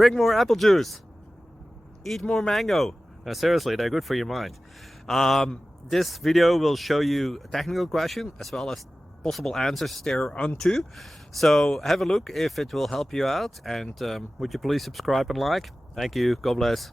Drink more apple juice. Eat more mango. No, seriously, they're good for your mind. This video will show you a technical question as well as possible answers thereunto. So have a look if it will help you out, and would you please subscribe and like? Thank you. God bless.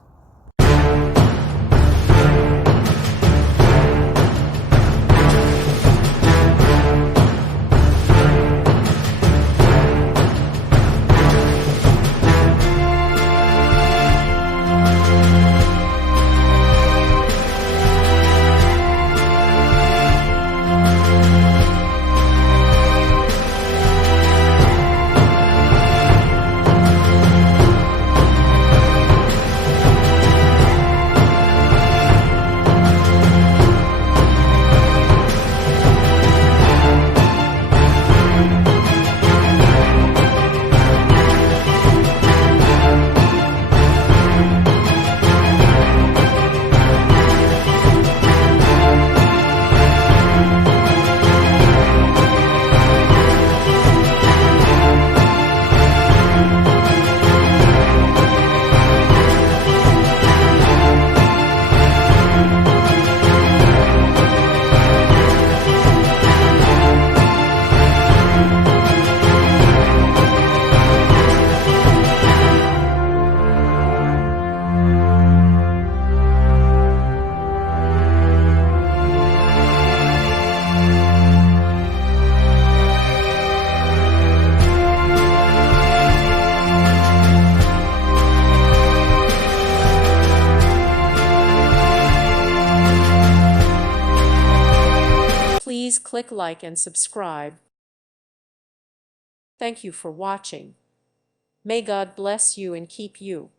Please click like and subscribe. Thank you for watching. May God bless you and keep you.